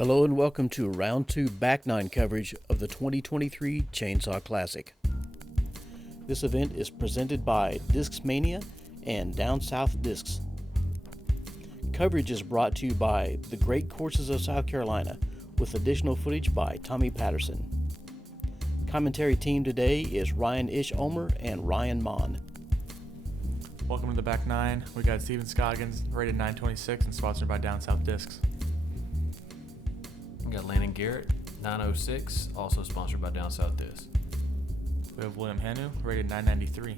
Hello and welcome to Round 2 Back 9 coverage of the 2023 Chainsaw Classic. This event is presented by Discmania and Down South Discs. Coverage is brought to you by the Great Courses of South Carolina, with additional footage by Tommy Patterson. Commentary team today is Ryan Ulmer and Ryan Monn. Welcome to the Back 9. We got Steven Scoggins, rated 926 and sponsored by Down South Discs. We got Landon Garrett, 906, also sponsored by Down South Discs. We have Hannu, rated 993.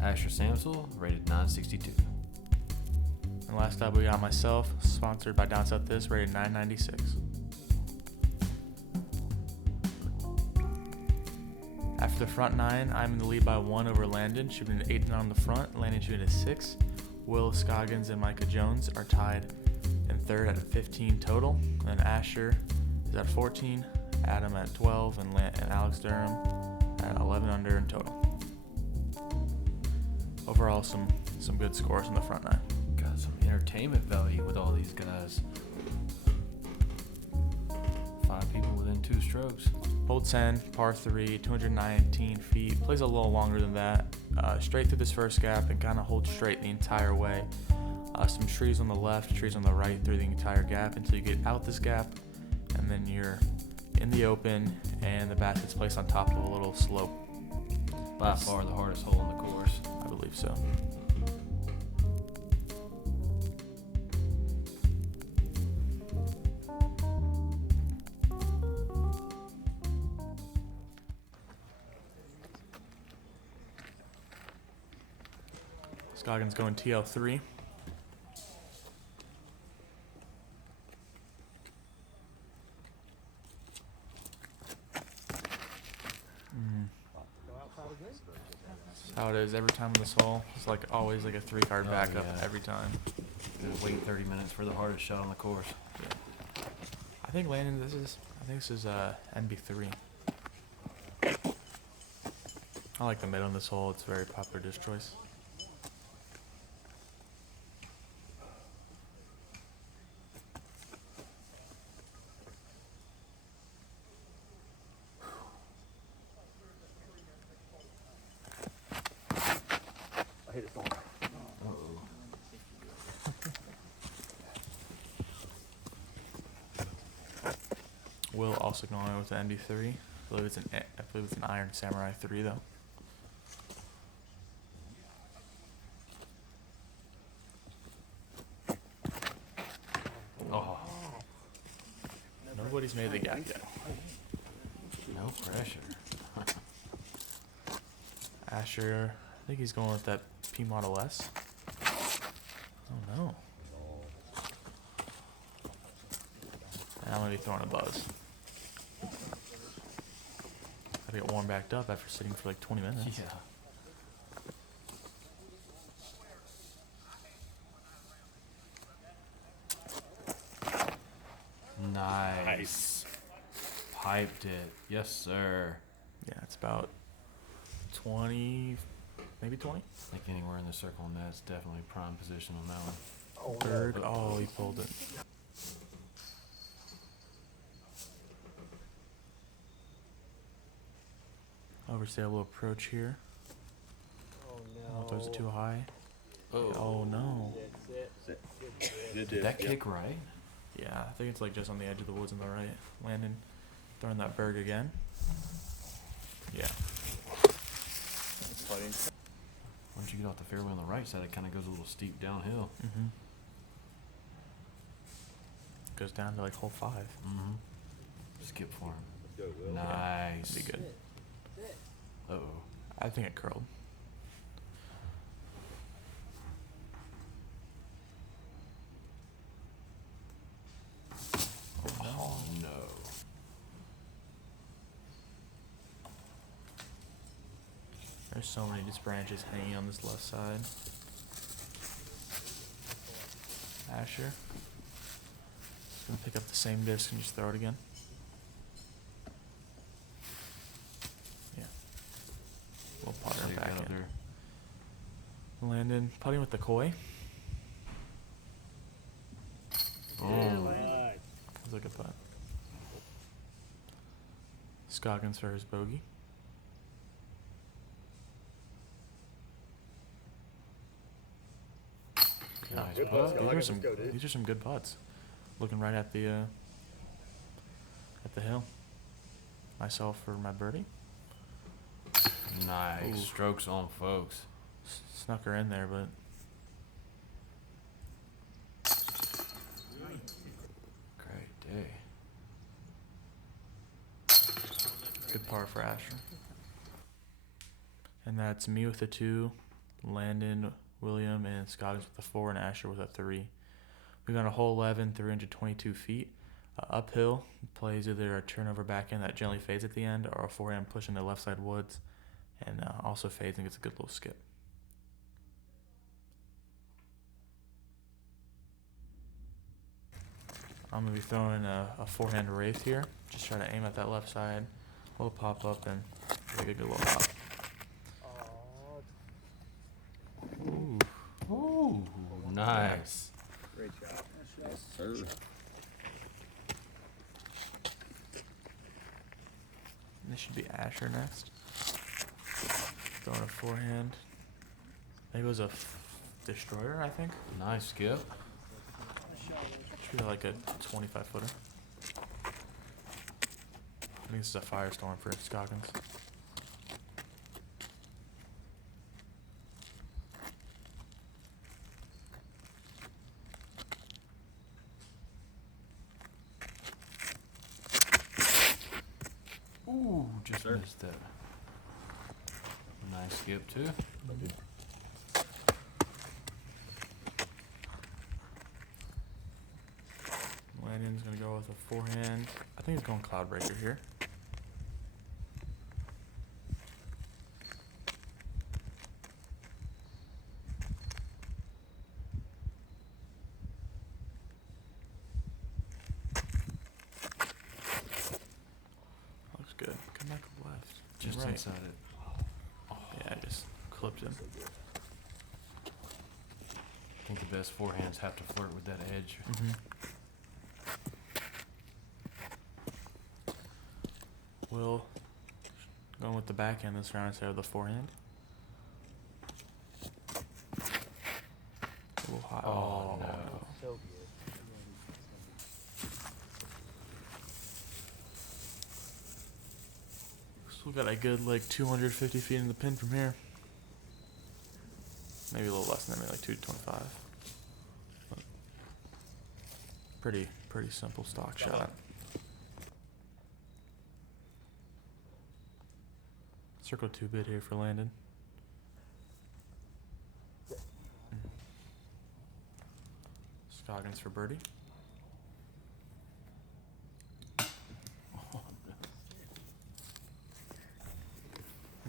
Asher Samsel, rated 962. And last up we got myself, sponsored by Down South Discs, rated 996. After the front 9, I'm in the lead by 1 over Landon, shooting an 8 on the front, Landon shooting a 6. Will Scoggins and Micah Jones are tied in third at a 15 total, and Asher is at 14, Adam at 12, and Alex Durham at 11 under in total. Overall, some good scores in the front 9. Got some entertainment value with all these guys. 5 people within 2 strokes. Hole 10, par 3, 219 feet. Plays a little longer than that. Straight through this first gap and kind of holds straight the entire way. Some trees on the left, trees on the right through the entire gap until you get out this gap, and then you're in the open and the basket's placed on top of a little slope. By far the hardest hole in the course. I believe so. Scoggins going TL3. That's how it is every time in this hole. It's like always like a 3-card backup every time. Wait 30 minutes for the hardest shot on the course. Yeah. I think Landon, this is NB3. I like the mid on this hole. It's a very popular disc choice. I hit it wrong. Will also going with the NB3. I believe it's an Iron Samurai 3 though. Oh, Nobody's made the gap yet. no pressure. Asher, I think he's going with that P Model S. Oh no. And I'm going to be throwing a buzz. Gotta get warm backed up after sitting for like 20 minutes. Yeah. Nice. Piped it. Yes, sir. Yeah, it's about 20, maybe 20. I think anywhere in the circle on that's definitely prime position on that one. Third. Oh, he pulled it. Overstable approach here. Oh, throws it too high. Oh no. Did that kick right? Yeah, I think it's like just on the edge of the woods on the right. Landon throwing that berg again. Yeah. Once you get off the fairway on the right side, it kind of goes a little steep downhill. Mm-hmm. Goes down to like hole 5. Mm-hmm. Skip for him. Yeah, Nice. be good. Uh-oh. I think it curled. Oh, no. There's so many just branches hanging on this left side. Asher. Just gonna pick up the same disc and just throw it again. Yeah. We'll putter Save it back that up in. there. Landon putting with the koi. putt. Scoggins for his bogey. Nice Good putt. putt. Let's go, dude. These are some good putts. Looking right at the hill. Myself for my birdie. Nice. Ooh. Strokes on, folks. Snuck her in there, but Great day. good par for Asher. And that's me with a 2, Landon, William, and Scoggins with a 4, and Asher with a 3. We got a hole 11, 322 feet. Uphill, plays either a turnover back end that gently fades at the end, or a forehand push in the left side woods, and also fades and gets a good little skip. I'm going to be throwing a forehand wraith here. Just try to aim at that left side, a little pop up, and make a good little pop. Ooh. Ooh, nice. Great job. Yes, sir. This should be Asher next. Throwing a forehand. I think it was a destroyer, I think. Nice skip. Should be like a 25-footer. I think this is a firestorm for Scoggins. Ooh, just Sir. missed that. Nice skip too. Landon's gonna go with a forehand. I think he's going Cloudbreaker here. Looks good. Come back left. Just Right. inside it. Yeah, I just clipped him. I think the best forehands have to flirt with that edge. Will going with the backhand this round instead of the forehand. A little high. Oh, no. So good. Still got a good like 250 feet in the pin from here. Maybe a little less than that, maybe like 225. But pretty simple stock shot. Circle 2 bid here for Landon. Scoggins for birdie. The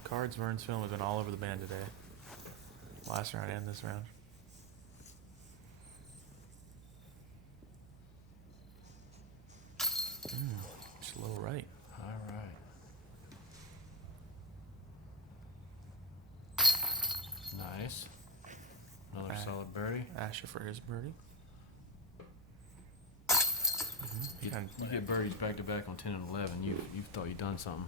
cards Vern's film have been all over the band today. Last round and this round. Just a little right. All right. Nice. Another Alright. solid birdie. Asher for his birdie. You get birdies back to back on 10 and 11. You thought you'd done something.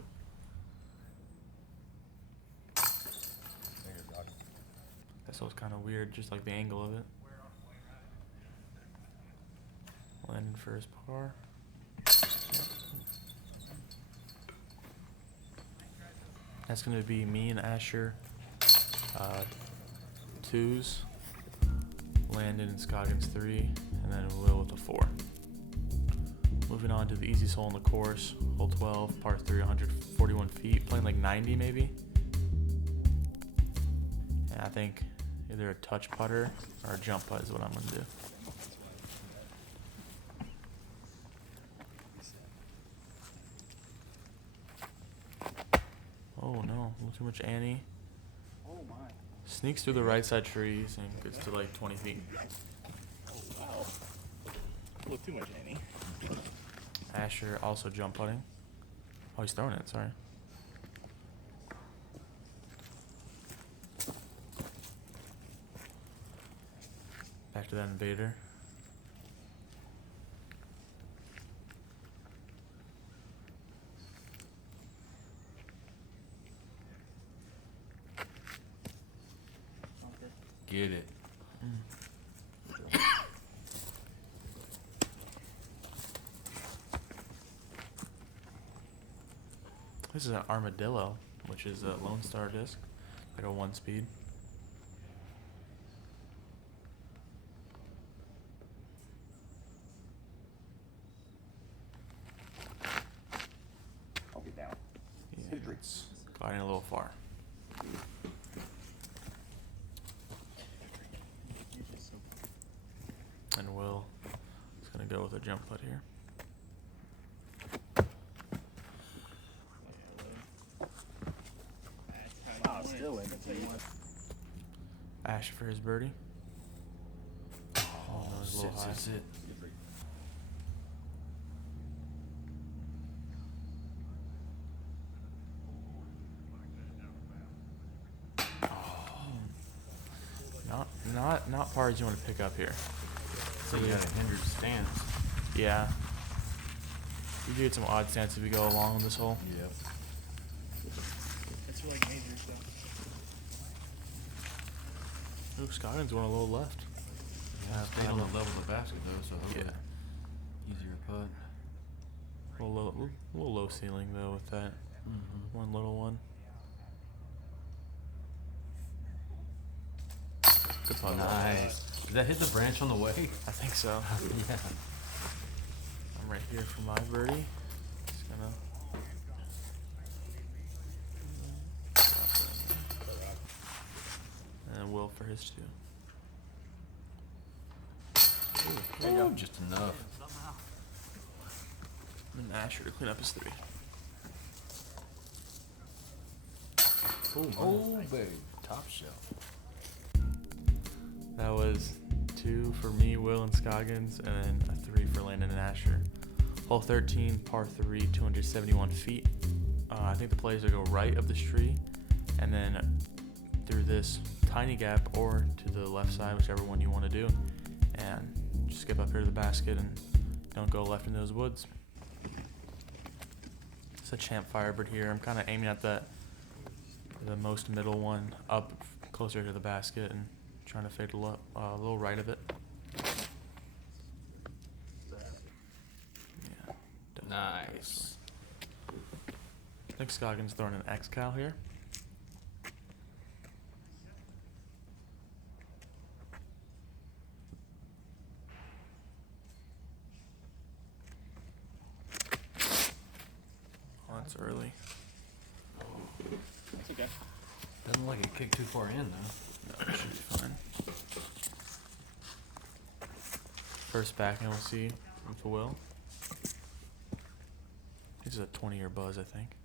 This was kind of weird, just like the angle of it. Landon for his par. That's going to be me and Asher, 2s, Landon and Scoggins 3, and then Will with a 4. Moving on to the easiest hole in the course, hole 12, par 3, 141 feet, playing like 90 maybe. And I think either a touch putter or a jump putt is what I'm going to do. Oh no, a little too much Annie. Oh my. Sneaks through the right side trees and gets to like 20 feet. Oh wow. A little too much, Annie. Asher also jump putting. Oh, he's throwing it, sorry. Back to that invader. get it. This is an armadillo, which is a Lone Star disc, like a 1-speed. I'll get down. Yeah, it's gliding a little far. And Will is going to go with a jump putt here. Wow, it's still in the tee. Ash for his birdie. Oh, that was a little high. Sit. Not pars you want to pick up here. So you got a hindered stance. Yeah. You do get some odd stance if you go along this hole. Yep. It's like majors though. Ooh, Scoggins went a little left. Yeah, stayed on the level of the basket though, so hopefully Yeah. easier putt. A little low ceiling though with that one little one. Good putt. Nice. Did that hit the branch on the way? I think so. Yeah. I'm right here for my birdie. Just gonna. And Will for his 2. There you go. Just enough. And Asher to clean up his 3. Oh, babe. Top shelf. That was 2 for me, Will, and Scoggins, and then a 3 for Landon and Asher. Hole 13, par 3, 271 feet. I think the players will go right of this tree, and then through this tiny gap, or to the left side, whichever one you want to do, and just skip up here to the basket and don't go left in those woods. It's a champ firebird here. I'm kind of aiming at the most middle one, up closer to the basket, and trying to fade a little right of it. Yeah. Nice. I think Scoggins throwing an X-Cal here. Oh, that's early. It's okay. Doesn't look like it kicked too far in though. No, it should be fine. First backhand we'll see from Will. This is a 20-year buzz, I think.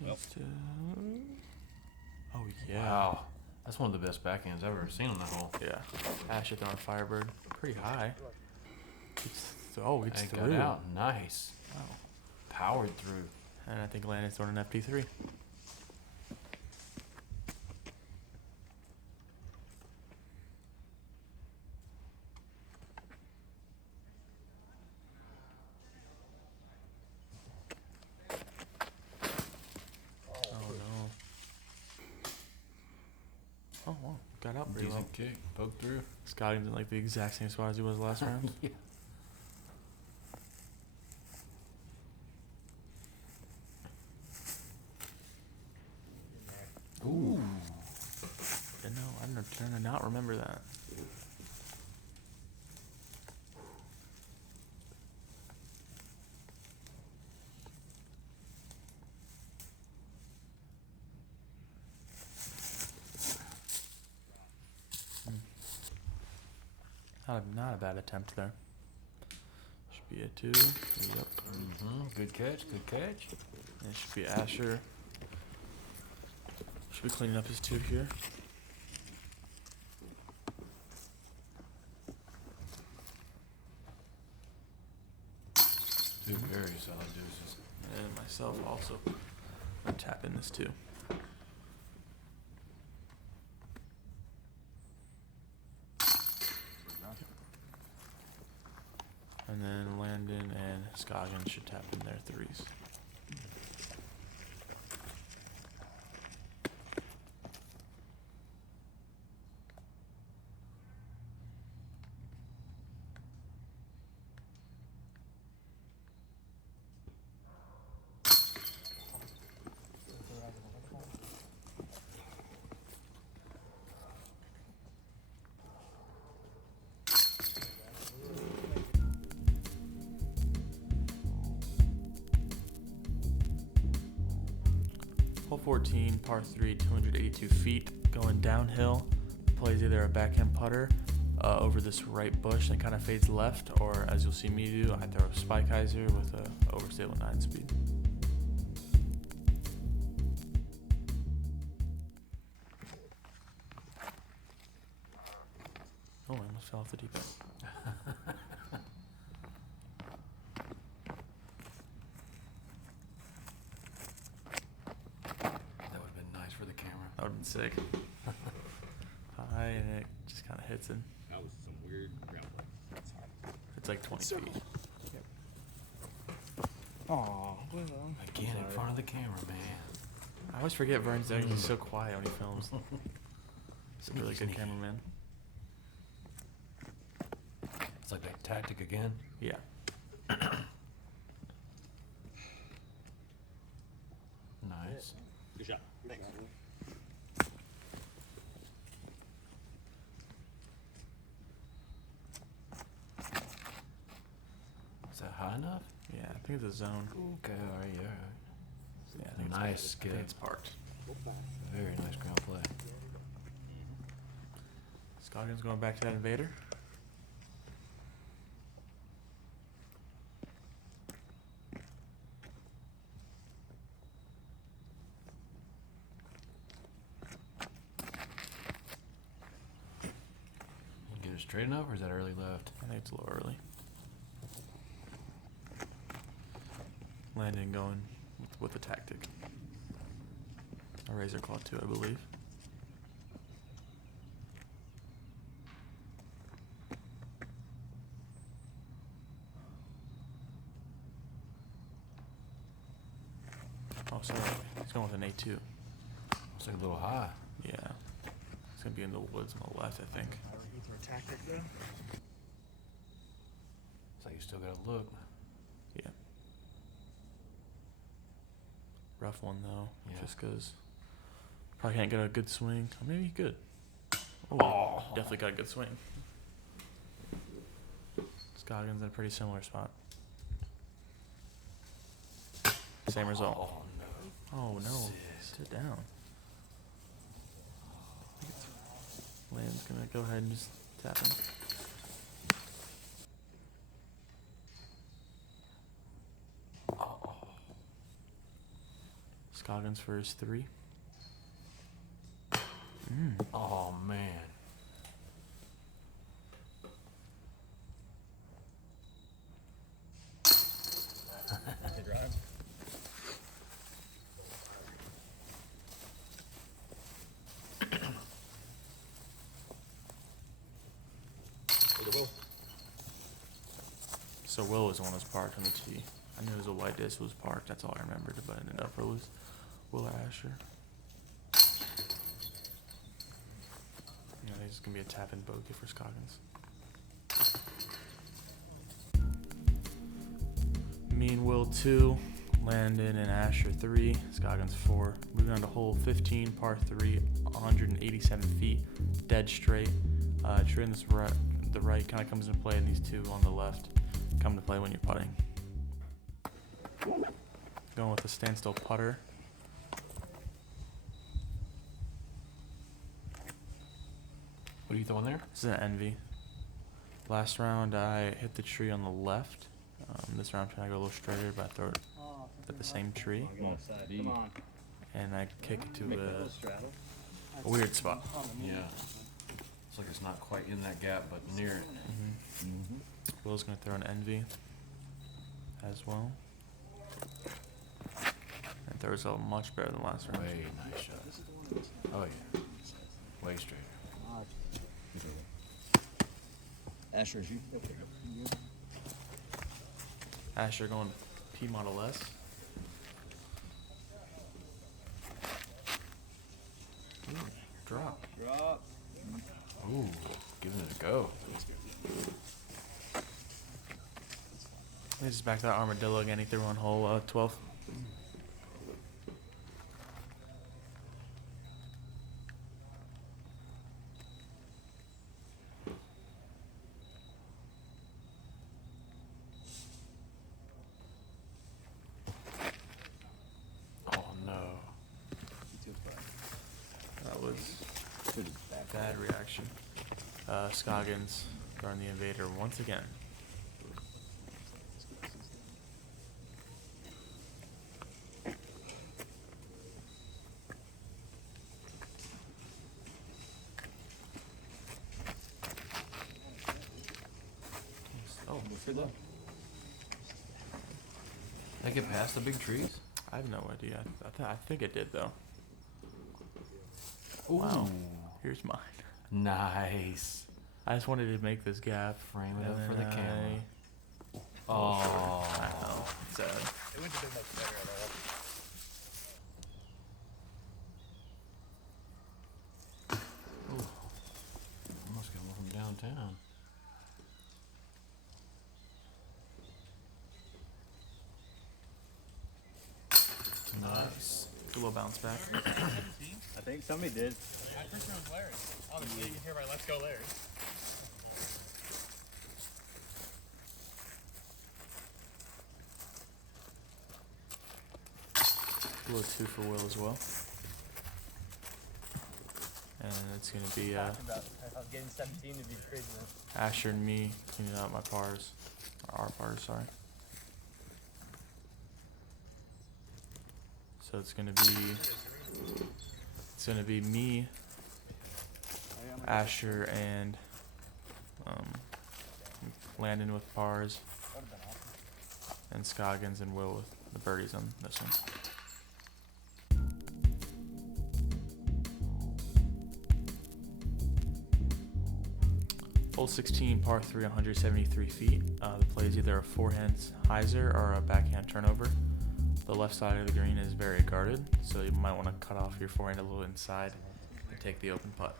Well. Oh yeah. Wow. That's one of the best backhands I've ever seen on that hole. Yeah. Asher throwing Firebird. Pretty high. It's It through. got out. Nice. Wow. Powered through. And I think Landon's throwing an FD3. Oh no. Oh wow. Got out pretty well. Decent kick. Poked through. Scoggins in like the exact same spot as he was last round. Yeah. Ooh. I'm trying to not remember that. Not a bad attempt there. Should be a 2. Yep. Good catch. Good catch. And it should be Asher. Should be cleaning up his 2 here. Two very solid deuces. And myself also. I'm tapping this 2. And then Landon and Scoggins should tap in their 3s. 14, par 3, 282 feet, going downhill. Plays either a backhand putter over this right bush that kind of fades left, or as you'll see me do, I throw a spike hyzer with a overstable 9 speed. Oh, I almost fell off the deep end. That would have been nice for the camera. That would have been sick. High, and it just kind of hits it. That was some weird ground play. That's hard. It's like 20 feet. Aw, Again, in front of the camera, man. I always forget Vern's there. He's so quiet when he films. He's a really good cameraman. It's like that tactic again. Yeah. Nice. Good shot. Thanks. Is that high enough? Yeah, I think it's a zone. Okay, all right, yeah. Yeah, I think Nice it's, I skip. think it's parked. Very nice ground play. Scoggins going back to that invader. You get it straight enough, or is that early left? I think it's a little early. Landon going with the tactic. A razor claw too, I believe. Oh, sorry. He's going with an A2. It's like a little high. Yeah. It's going to be in the woods on the left, I think. tactic though. It's like you still gotta look. Yeah. Rough one, though. Yeah. Just because probably can't get a good swing. Or maybe he could. Oh, definitely got a good swing. Scoggins in a pretty similar spot. Same result. Oh no. Oh no. Sit. Sit down. Land's gonna go ahead and just tap him. Scoggins for his 3. Oh man. Hey, drive. So Will was the one that was parked on the tee. I knew it was a white disc was parked. That's all I remembered, but ended up it was Will or Asher. Yeah, I think it's gonna be a tap in bogey for Scoggins. Mean Will 2, Landon and Asher 3, Scoggins 4. Moving on to hole 15, par 3, 187 feet, dead straight. Tree in this the right kind of comes into play, and these two on the left come to play when you're putting. Going with a standstill putter. What are you throwing there? This is an envy. Last round I hit the tree on the left. This round I'm trying to go a little straighter, but I throw it at the same tree. Come on. And I kick it to a weird spot. Yeah. It's like it's not quite in that gap, but near it. Will's gonna throw an envy as well. And throws out much better than last round. Way nice shot. Oh yeah. Way straighter. Asher's you. Asher going P Model S. Ooh, drop. Drop. Ooh, giving it a go. They just back to that armadillo again. He threw on hole 12. Oh no. Bad reaction. Scoggins guarding the invader once again. Oh, Did they get past the big trees? I have no idea. I think it did though. Ooh. Wow. Here's mine. Nice. I just wanted to make this gap. Frame it and up for then the camera. I Oh. know. Sad. It wouldn't have been much better at all. Almost got one from downtown. Nice. Good little bounce back. I think somebody did. I think it was Larry. Oh, you can hear my Let's Go Larry. A little 2 for Will as well. And it's going to be I was getting 17 to be crazy. Asher and me cleaning out my pars. Or our pars, sorry. So it's going to be me, Asher, and Landon with pars, and Scoggins and Will with the birdies on this one. Hole 16, par 3, 173 feet. The play is either a forehand hyzer or a backhand turnover. The left side of the green is very guarded, so you might want to cut off your forehand a little inside and take the open putt.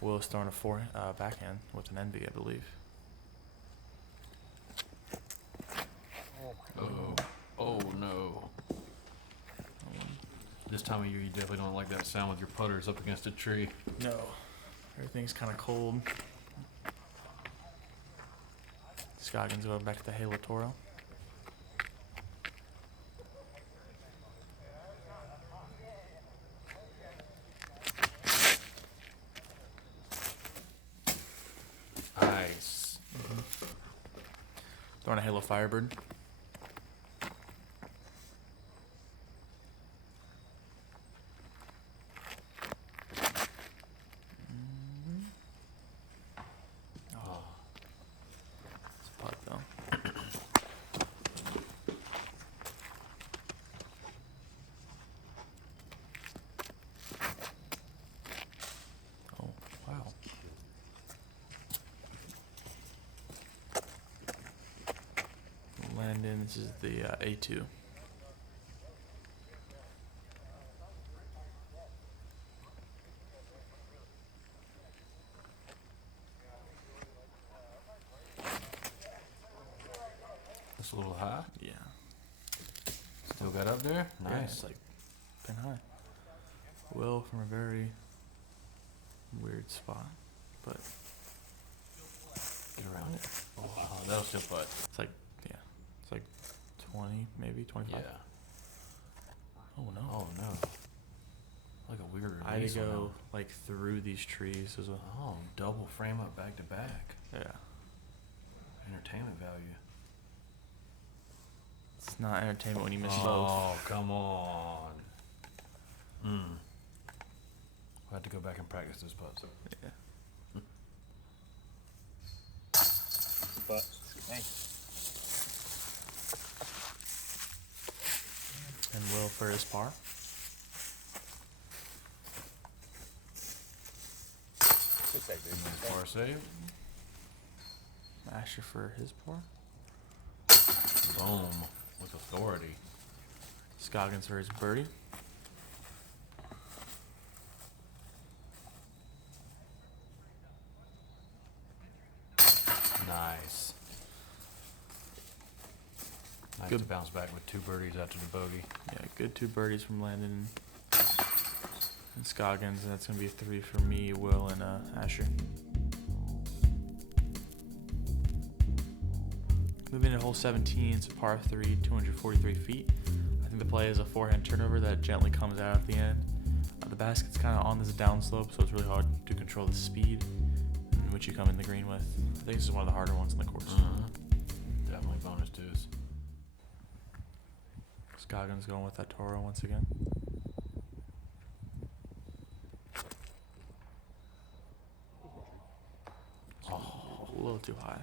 Will is throwing a backhand with an envy, I believe. Oh. Oh no. This time of year, you definitely don't like that sound with your putters up against a tree. No. Everything's kind of cold. Scoggins going back to the Halo Toro. Nice. Throwing a Halo Firebird. Oh. It's a putt though. Oh, wow. Landon, this is the A2. That's a little high. Yeah. Still got up there? Yeah, Nice. it's like pin high. Will from a very weird spot, but Get around it. Oh, that'll still putt. it's like, yeah, it's like 20, maybe 25. Yeah. Oh no. Oh no. Like a weird I had to release on go like through these trees. There's a that. Oh, double frame up back to back. yeah. Entertainment value. It's not entertainment when you miss both. Oh, come on. We'll have to go back and practice those putts. Yeah. But thanks. And Will for his par. Good save, dude. Nice par save. Asher for his par. Boom. With authority. Scoggins for his birdie. Nice. Nice Good. to bounce back with 2 birdies after the bogey. Yeah, good 2 birdies from Landon and Scoggins, and that's gonna be 3 for me, Will, and Asher. Moving to hole 17, it's a par 3, 243 feet. I think the play is a forehand turnover that gently comes out at the end. The basket's kind of on this downslope, so it's really hard to control the speed in which you come in the green with. I think this is one of the harder ones in the course. Definitely bonus twos. Scoggins going with that Toro once again. Oh, a little too high.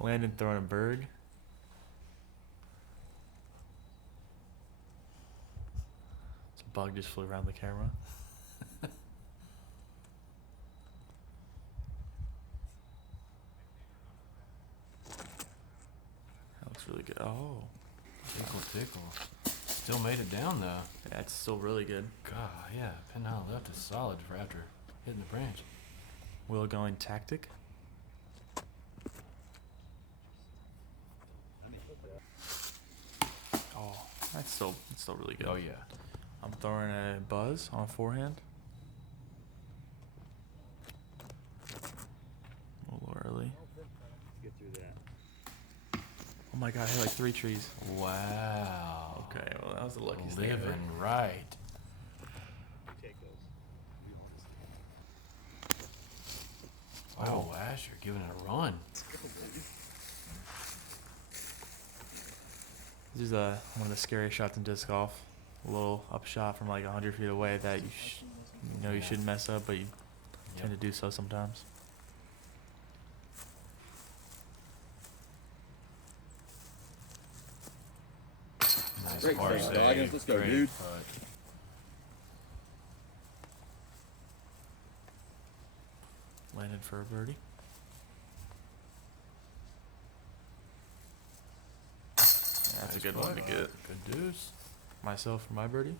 Landon throwing a berg. This bug just flew around the camera. That looks really good. Oh, Tickle. Still made it down though. yeah, it's still really good. God, yeah. Pin out left is solid for after hitting the branch. Will going tactic. Oh, it's still really good. Oh yeah. I'm throwing a buzz on forehand. A little early. Get through that. Oh my god, I hit like 3 trees. Wow. Okay, well that was the luckiest thing Living ever. right. Take those. Oh, Asher giving it a run. This is one of the scariest shots in disc golf. A little up shot from like 100 feet away that you know you shouldn't mess up, but you tend to do so sometimes. Nice Great par play, save. Scoggins. Let's go, Great dude. putt. Landed for a birdie. Yeah, that's Nice a good one to putt. get Good deuce. myself for my birdie.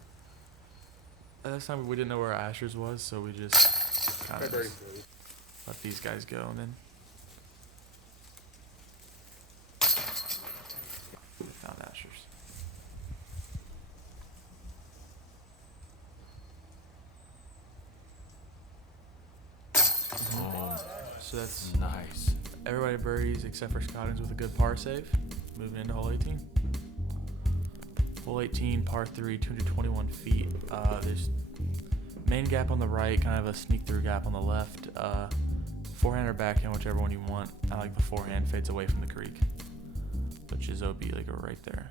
Last time we didn't know where Asher's was, so we just kind of let these guys go, and then we found Asher's. So that's Nice. everybody birdies except for Scoggins with a good par save. Moving into hole 18. Hole 18, par 3, 221 feet. There's main gap on the right, kind of a sneak through gap on the left. Forehand or backhand, whichever one you want. I like the forehand, fades away from the creek, which is OB like right there.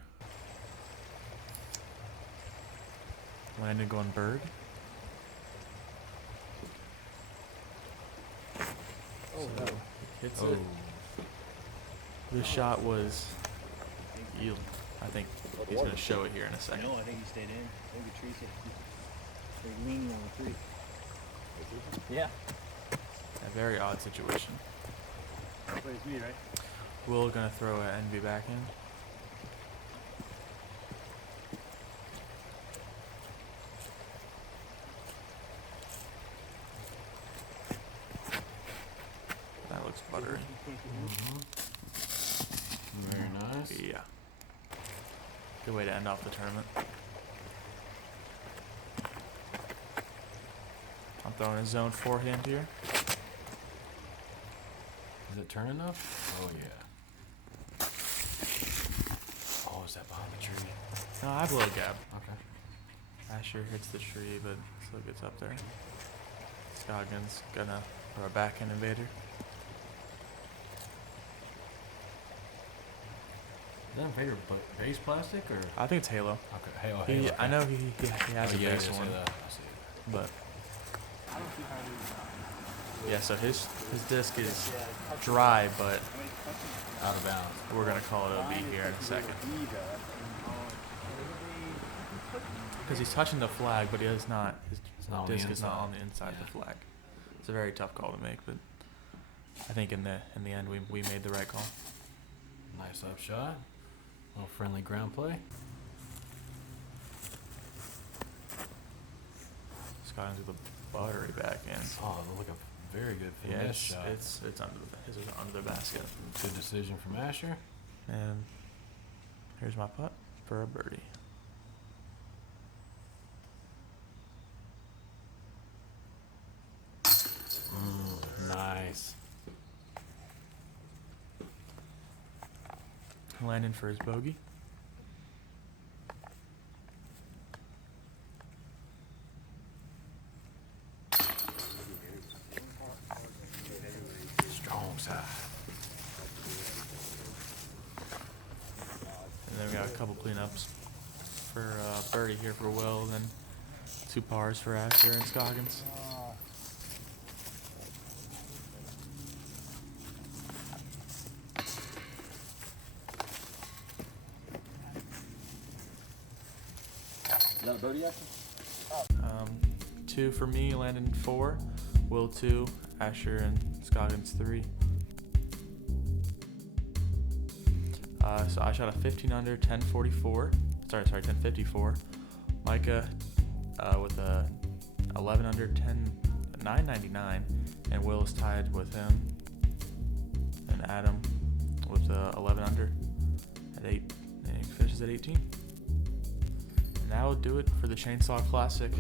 Landon going bird. Oh, no. Hits Oh. it. This shot was yield. I think he's going to show it here in a second. No, I think he stayed in. I think the trees are leaning on the tree. Yeah. A very odd situation. But it's me, right? Will going to throw an NB back in. That looks buttery. Very nice. Yeah. Good way to end off the tournament. I'm throwing a zone forehand here. Is it turn enough? Oh yeah. Oh, is that behind the tree? No, I blow a gap. Okay. Asher hits the tree, but still gets up there. Scoggins gonna throw a backhand invader. Is that favorite base plastic or? I think it's Halo. Okay. Hey, I know he has a base one, I see it. but yeah. So his disc is dry, but Out of bounds. we're gonna call it OB here in a second because he's touching the flag, but he is not. His not on the disc is not inside. on the inside of the Yeah. flag. It's a very tough call to make, but I think in the end we made the right call. Nice up shot. Little friendly ground play. Scoggins with a buttery back end. Oh, it looked like a very good Yeah, finesse it's shot. it's under his is under the basket. Good decision from Asher. And here's my putt for a birdie. Nice. Landon for his bogey. Strong side. And then we got a couple cleanups for birdie here for Will, and then 2 pars for Asher and Scoggins. Is that a birdie action? 2 for me, Landon 4, Will 2, Asher and Scoggins 3. So I shot a 15 under, 1044. Sorry, 1054. Micah with a 11 under, 999, and Will is tied with him. And Adam with 11 under at 8, and he finishes at 18. And that will do it for the Chainsaw Classic.